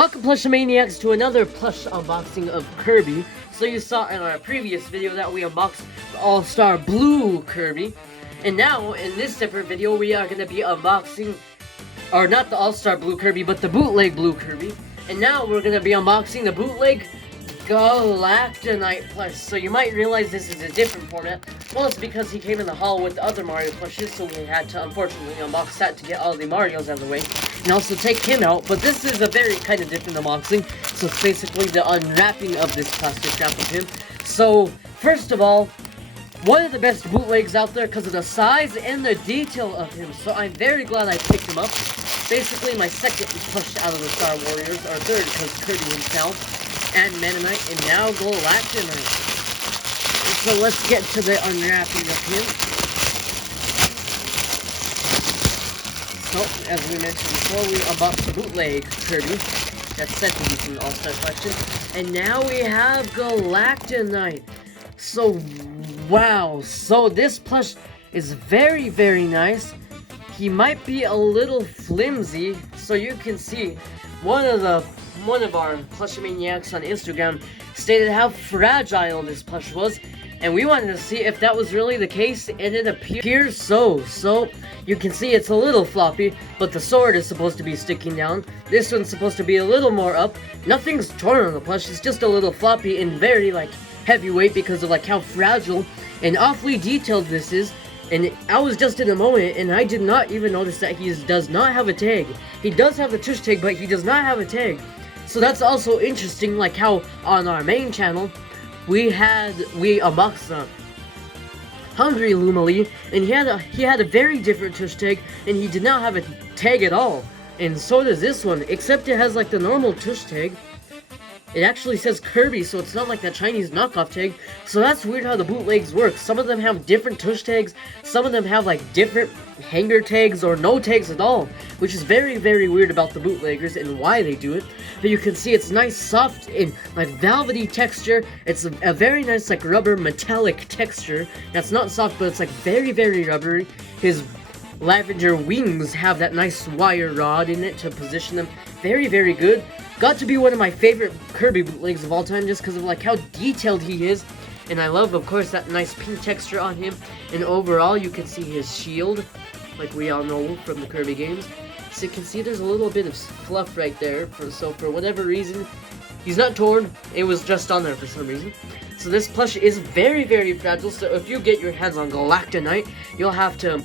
Welcome Plush Maniacs to another plush unboxing of Kirby. So you saw in our previous video that we unboxed the All-Star Blue Kirby. And now, in this separate video, we are going to be unboxing, or not the All-Star Blue Kirby, but the bootleg Blue Kirby. And now we're going to be unboxing the bootleg Galacta Knight plush. So you might realize this is a different format. Well, it's because he came in the haul with the other Mario plushes, so we had to unfortunately unbox that to get all the Marios out of the way. And also take him out, but this is a very kind of different unboxing. So it's basically the unwrapping of this plastic wrap of him. So, first of all, one of the best bootlegs out there because of the size and the detail of him. So I'm very glad I picked him up. Basically my second plush out of the Star Warriors, or third because Kirby himself, and Meta Knight, and now Galacta Knight. So let's get to the unwrapping of him. So, as we mentioned before, we unboxed the bootleg Kirby. That's set to be from the All-Star Collection. And now we have Galacta Knight. So, wow. So this plush is very, very nice. He might be a little flimsy. So you can see, one of our plush maniacs on Instagram stated how fragile this plush was. And we wanted to see if that was really the case, and it appears so. So, you can see it's a little floppy, but the sword is supposed to be sticking down. This one's supposed to be a little more up. Nothing's torn on the plush, it's just a little floppy and very, heavyweight because of, how fragile and awfully detailed this is. And I was just in a moment, and I did not even notice that he does not have a tag. He does have a tush tag, but he does not have a tag. So that's also interesting, like how on our main channel, we unboxed the Hungry Lumily, and he had a very different tush tag, and he did not have a tag at all. And so does this one, except it has the normal tush tag. It actually says Kirby, so it's not like that Chinese knockoff tag. So that's weird how the bootlegs work. Some of them have different tush tags, some of them have different hanger tags or no tags at all, which is very, very weird about the bootleggers and why they do it. But you can see it's nice, soft, and velvety texture. It's a very nice rubber metallic texture. That's not soft, but it's very, very rubbery. His lavender wings have that nice wire rod in it to position them. Very, very good. Got to be one of my favorite Kirby bootlegs of all time just because of how detailed he is. And I love, of course, that nice pink texture on him. And overall, you can see his shield, like we all know from the Kirby games. So you can see there's a little bit of fluff right there. So for whatever reason, he's not torn. It was just on there for some reason. So this plush is very, very fragile. So if you get your hands on Galacta Knight, you'll have to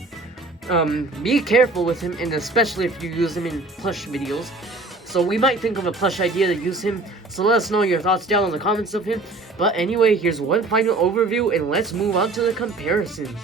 be careful with him, and especially if you use him in plush videos. So we might think of a plush idea to use him, so let us know your thoughts down in the comments of him. But anyway, here's one final overview, and let's move on to the comparisons.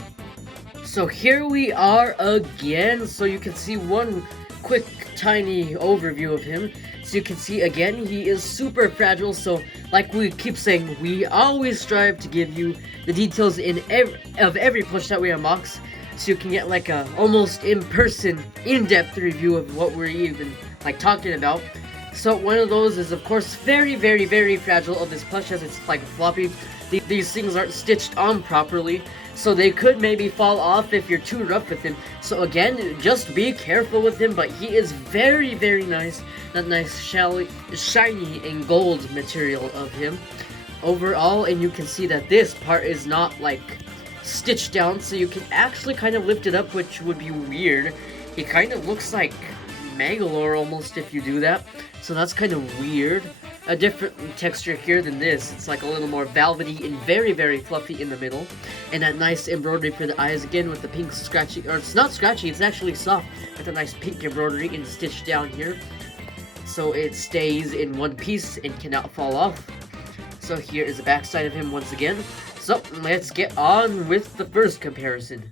So here we are again, so you can see one quick tiny overview of him. So you can see again, he is super fragile, so like we keep saying, we always strive to give you the details of every plush that we unbox, so you can get a almost in-person, in-depth review of what we're even talking about. So one of those is of course very, very, very fragile of this plush, as it's floppy. These things aren't stitched on properly, so they could maybe fall off if you're too rough with him. So again, just be careful with him, but he is very, very nice. That nice shiny and gold material of him overall. And you can see that this part is not stitched down, so you can actually kind of lift it up, which would be weird. It kind of looks like Magalore almost if you do that, so that's kind of weird. A different texture here than this. It's a little more velvety and very, very fluffy in the middle, and that nice embroidery for the eyes again with the pink scratchy, or it's not scratchy, it's actually soft, with a nice pink embroidery and stitched down here, so it stays in one piece and cannot fall off. So here is the backside of him once again. So let's get on with the first comparison.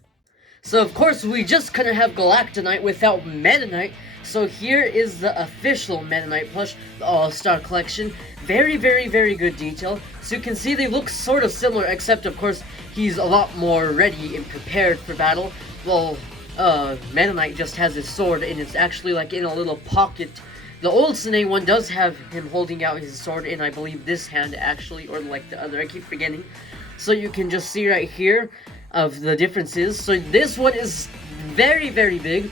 So of course we just couldn't have Galacta Knight without Meta Knight. So here is the official Meta Knight plush, the All-Star Collection. Very, very, very good detail. So you can see they look sort of similar, except of course he's a lot more ready and prepared for battle. Well, Meta Knight just has his sword, and it's actually in a little pocket. The old SANEI one does have him holding out his sword in, I believe, this hand actually, or the other, I keep forgetting. So you can just see right here of the differences. So this one is very, very big.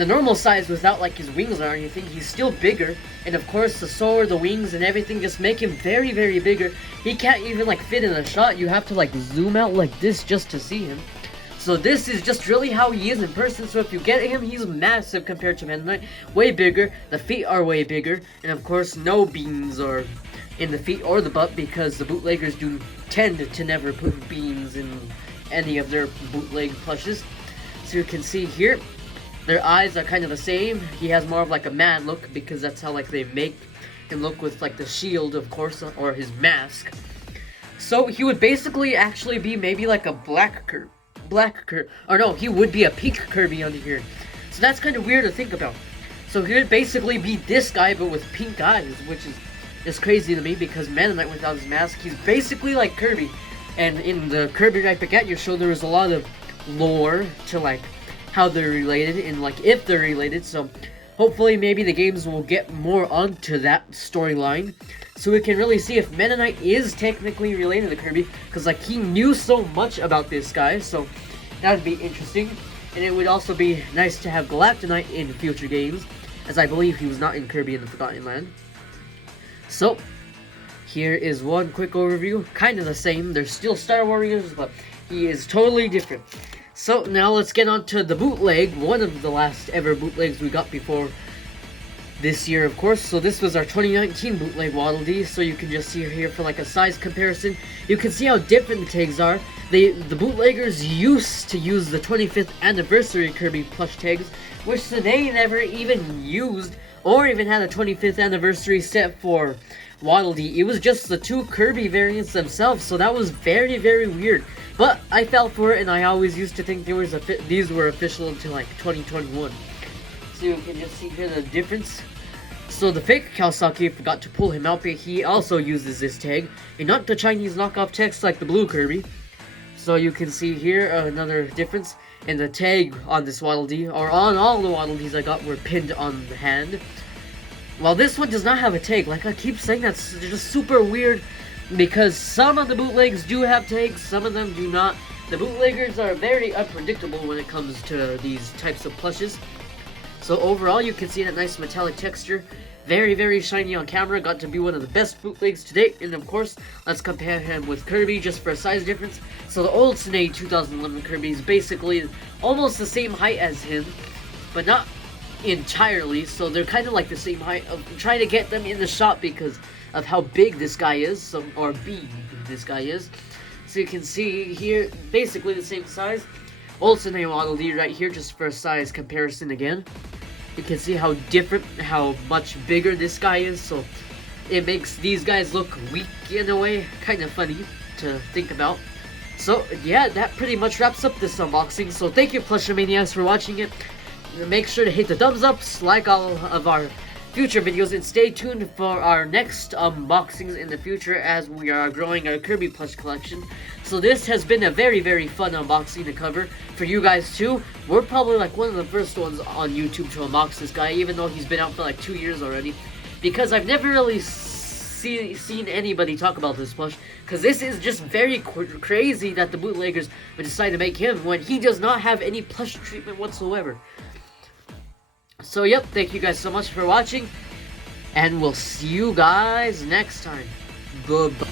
the normal size without like his wings or anything. He's still bigger, and of course the sword, the wings, and everything just make him very, very bigger. He can't even like fit in a shot. You have to like zoom out like this just to see him. So this is just really how he is in person. So if you get him, he's massive compared to Meta Knight. Way bigger. The feet are way bigger, and of course no beans are in the feet or the butt, because the bootleggers do tend to never put beans in any of their bootleg plushes. So you can see here, their eyes are kind of the same. He has more of like a mad look, because that's how like they make him look with like the shield, of course, or his mask. So he would basically actually be maybe like a black Kirby, or no, he would be a pink Kirby under here. So that's kind of weird to think about. So he would basically be this guy, but with pink eyes, which is crazy to me, because Meta Knight without his mask, he's basically like Kirby. And in the Kirby Knight Back At You show, there was a lot of lore to like how they're related and like if they're related. So hopefully maybe the games will get more onto that storyline, so we can really see if Meta Knight is technically related to Kirby, because like he knew so much about this guy. So that would be interesting. And it would also be nice to have Galacta Knight in future games, as I believe he was not in Kirby in the Forgotten Land. So here is one quick overview. Kind of the same. They're still Star Warriors, but he is totally different. So now let's get on to the bootleg. One of the last ever bootlegs we got before this year, of course. So this was our 2019 bootleg Waddle Dee. So you can just see here for like a size comparison. You can see how different the tags are. The bootleggers used to use the 25th anniversary Kirby plush tags, which SANEI never even used or even had a 25th anniversary set for Waddle Dee. It was just the two Kirby variants themselves, so that was very, very weird. But I fell for it, and I always used to think these were official until like 2021. So you can just see here the difference. So the fake Kawasaki forgot to pull him out, but he also uses this tag, and not the Chinese knockoff text like the blue Kirby. So you can see here another difference. And the tag on this Waddle Dee, or on all the Waddle Dees I got, were pinned on the hand. While this one does not have a tag, like I keep saying, that's just super weird, because some of the bootlegs do have tags, some of them do not. The bootleggers are very unpredictable when it comes to these types of plushes. So overall, you can see that nice metallic texture. Very, very shiny on camera. Got to be one of the best bootlegs to date. And of course, let's compare him with Kirby just for a size difference. So the old SANEI 2011 Kirby is basically almost the same height as him, but not entirely. So they're kind of like the same height. I'm trying to get them in the shot because of how big this guy is, or big this guy is. So you can see here, basically the same size. Old SANEI Waddle Dee right here, just for a size comparison again. You can see how different, how much bigger this guy is, so it makes these guys look weak in a way. Kind of funny to think about. So yeah, that pretty much wraps up this unboxing. So thank you Plushomaniacs for watching it. Make sure to hit the thumbs up, like all of our future videos, and stay tuned for our next unboxings in the future as we are growing our Kirby plush collection. So this has been a very, very fun unboxing to cover for you guys too. We're probably like one of the first ones on YouTube to unbox this guy, even though he's been out for like 2 years already, because I've never really seen anybody talk about this plush, because this is just very crazy that the bootleggers would decide to make him when he does not have any plush treatment whatsoever. So yep, thank you guys so much for watching, and we'll see you guys next time. Goodbye.